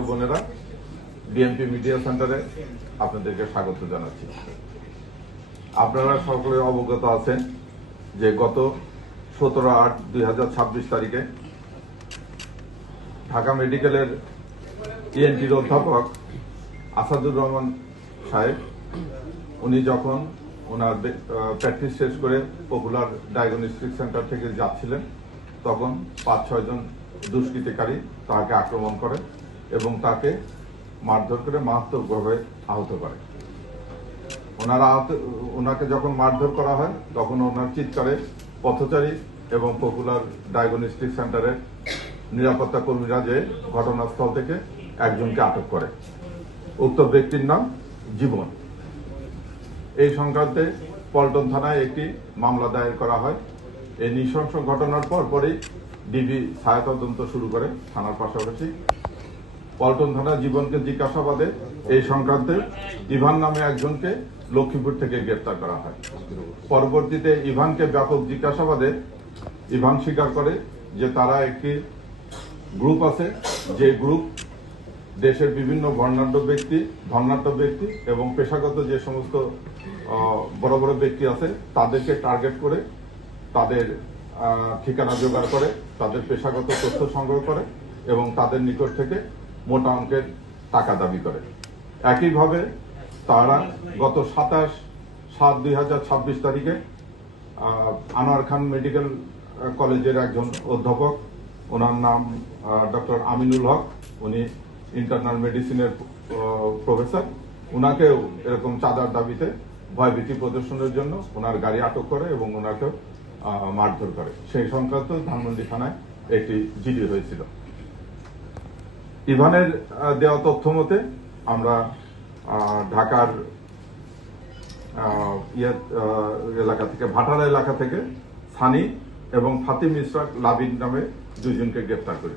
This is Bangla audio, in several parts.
ও বোনেরা, বিএমপি মিডিয়া সেন্টারে আপনাদেরকে স্বাগত জানাচ্ছি। আপনারা সকলে অবগত আছেন যে গত 17/8/2026 তারিখে ঢাকা মেডিকেলের ইএনটির অধ্যাপক আসাদুর রহমান সাহেব উনি যখন ওনার প্র্যাকটিস শেষ করে পপুলার ডায়াগনস্টিক সেন্টার থেকে যাচ্ছিলেন, তখন 5-6 জন দুষ্কৃতিকারী তাকে আক্রমণ করে এবং তাকে মারধর করে মারাত্মকভাবে আহত করে। ওনাকে যখন মারধর করা হয় তখন ওনার চিৎকারে পথচারী এবং পপুলার ডায়াগনস্টিক সেন্টারের নিরাপত্তা কর্মীরা যে ঘটনাস্থল থেকে একজনকে আটক করে। উক্ত ব্যক্তির নাম জীবন। এই সংক্রান্তে পল্টন থানায় একটি মামলা দায়ের করা হয়। এই নৃশংস ঘটনার পরপরই ডিবি ছায়া তদন্ত শুরু করে থানার পাশাপাশি। পল্টন থানা জীবনকে জিজ্ঞাসাবাদে এই সংক্রান্তে ইভান নামে একজনকে লক্ষ্মীপুর থেকে গ্রেপ্তার করা হয়। পরবর্তীতে ইভানকে ব্যাপক জিজ্ঞাসাবাদে ইভান স্বীকার করে যে তারা একটি গ্রুপ আছে, যে গ্রুপ দেশের বিভিন্ন ধনাঢ্য ব্যক্তি এবং পেশাগত যে সমস্ত বড় বড় ব্যক্তি আছে তাদেরকে টার্গেট করে তাদের ঠিকানা জোগাড় করে, তাদের পেশাগত তথ্য সংগ্রহ করে এবং তাদের নিকট থেকে মোটা অঙ্কের টাকা দাবি করে। একইভাবে তারা গত 27/7/2026 তারিখে আনোয়ার খান মেডিকেল কলেজের একজন অধ্যাপক, ওনার নাম ডক্টর আমিনুল হক, উনি ইন্টারনাল মেডিসিনের প্রফেসর, ওনাকেও এরকম চাঁদার দাবিতে ভয়ভীতি প্রদর্শনের জন্য ওনার গাড়ি আটক করে এবং ওনাকেও মারধর করে। সেই সংক্রান্ত ধানমন্ডি থানায় একটি জিডি হয়েছিল। ইভানের দেওয়া তথ্য মতে আমরা ঢাকার এলাকা থেকে, ভাটারা এলাকা থেকে সানি এবং ফাতিম ইসরাক লাবিন নামে দুইজনকে গ্রেফতার করি।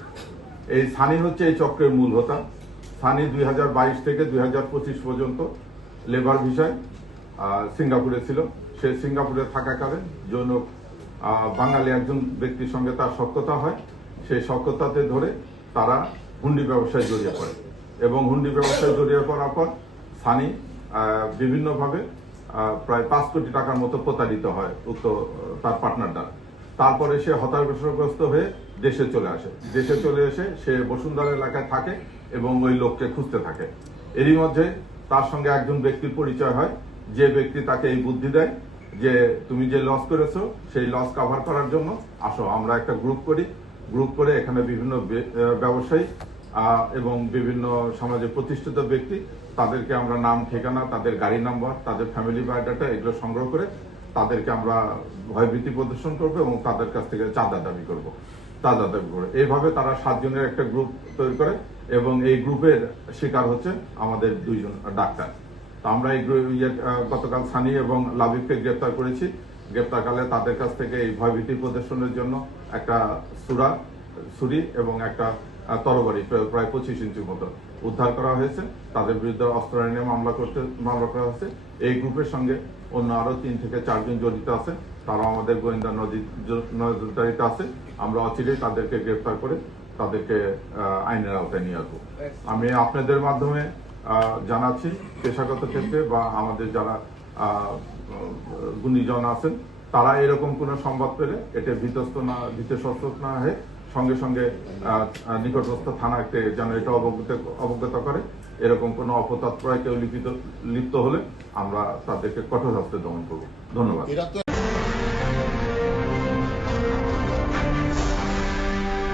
এই সানি হচ্ছে এই চক্রের মূল হোতা। সানি 2022 থেকে 2025 পর্যন্ত লেবার ভিসায় সিঙ্গাপুরে ছিল। সে সিঙ্গাপুরে থাকাকালে জনক বাঙালি একজন ব্যক্তির সঙ্গে তার সখ্যতা হয়। সেই সখ্যতাতে ধরে তারা হুন্ডি ব্যবসায় জড়িয়ে পড়ে এবং হুন্ডি ব্যবসায় জড়িয়ে পড়ার পর সানি বিভিন্নভাবে প্রায় 5 কোটি টাকার মতো প্রতারিত হয় উক্ত তার পার্টনার দ্বারা। তারপরে সে হতাশাগ্রস্ত হয়ে দেশে চলে আসে। দেশে চলে এসে সে বসুন্ধরা এলাকায় থাকে এবং ওই লোককে খুঁজতে থাকে। এরই মধ্যে তার সঙ্গে একজন ব্যক্তির পরিচয় হয়, যে ব্যক্তি তাকে এই বুদ্ধি দেয় যে তুমি যে লস করেছো সেই লস কভার করার জন্য আসো, আমরা একটা গ্রুপ করে এখানে বিভিন্ন ব্যবসায়ী এবং বিভিন্ন সমাজে প্রতিষ্ঠিত ব্যক্তি, তাদেরকে আমরা নাম, ঠিকানা, তাদের গাড়ি নাম্বার, তাদের ফ্যামিলি বায়োডাটা এগুলো সংগ্রহ করে তাদেরকে আমরা ভয়ভীতি প্রদর্শন করবো এবং তাদের কাছ থেকে চাঁদা দাবি করবো। এইভাবে তারা 7 জনের একটা গ্রুপ তৈরি করে এবং এই গ্রুপের শিকার হচ্ছে আমাদের 2 জন ডাক্তার। তো আমরা এই গতকাল সানি এবং লাবিবকে গ্রেপ্তার করেছি। গ্রেপ্তারকালে তাদের কাছ থেকে এই ভয়ভীতি প্রদর্শনের জন্য একটা ছুরি এবং একটা তরবারি প্রায় 25 ইঞ্চির মতো উদ্ধার করা হয়েছে। তাদের বিরুদ্ধে অস্ত্র আইনে মামলা করা হয়েছে। এই গ্রুপের সঙ্গে অন্য আরো 3 থেকে 4 জন জড়িত আছে, তারা আমাদের গোয়েন্দা নজরদারিতে আছে। আমরা অচিরেই তাদেরকে গ্রেপ্তার করে তাদেরকে আইনের আওতায় নিয়ে আসবো। আমি আপনাদের মাধ্যমে জানাচ্ছি, পেশাগত ক্ষেত্রে বা আমাদের যারা গুণীজন আছেন তারা এরকম কোনো সংবাদ পেলে এটা ভীতসত্ত্ব না হয়ে সঙ্গে সঙ্গে নিকটস্থ থানাকে যেন এটা অবগত করে। এরকম কোনো অপতৎপরায় কেউ লিপ্ত হলে আমরা তাদেরকে কঠোর হস্তে দমন করব। ধন্যবাদ।